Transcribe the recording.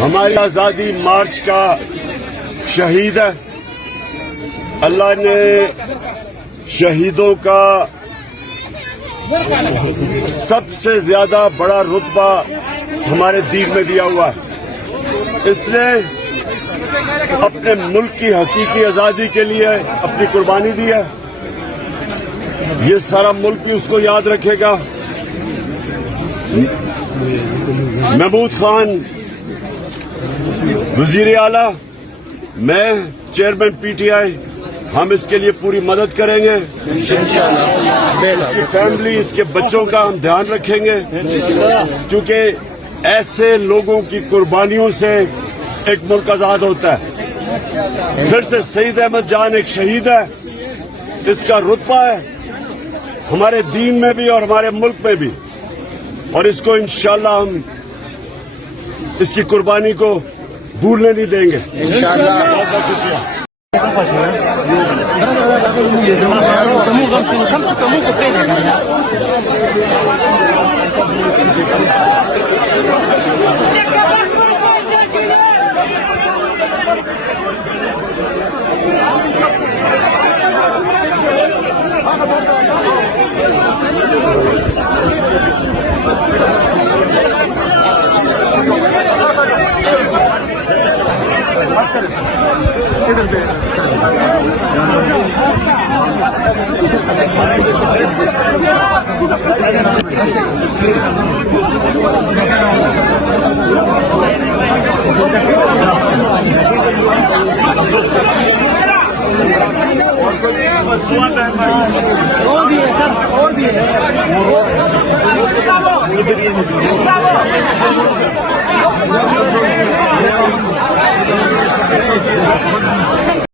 हमारी आज़ादी मार्च का शहीद है। अल्लाह ने शहीदों का सबसे ज्यादा बड़ा रुतबा हमारे दीन में दिया हुआ है। इसलिए अपने मुल्क की हकीकी आज़ादी के लिए अपनी कुर्बानी दी है। ये सारा मुल्क भी उसको याद रखेगा। महमूद खान वजीर आला, मैं चेयरमैन पीटीआई, हम इसके लिए पूरी मदद करेंगे। इसकी फैमिली, इसके बच्चों का हम ध्यान रखेंगे, क्योंकि ऐसे लोगों की कुर्बानियों से एक मुल्क आजाद होता है। फिर से शहीद अहमद जान एक शहीद है, इसका रुतबा है हमारे दीन में भी और हमारे मुल्क में भी, और इसको इंशाअल्लाह हम इसकी कुर्बानी को भूलने नहीं देंगे इंशाअल्लाह। बहुत बहुत शुक्रिया। और भी है सर, और भी है।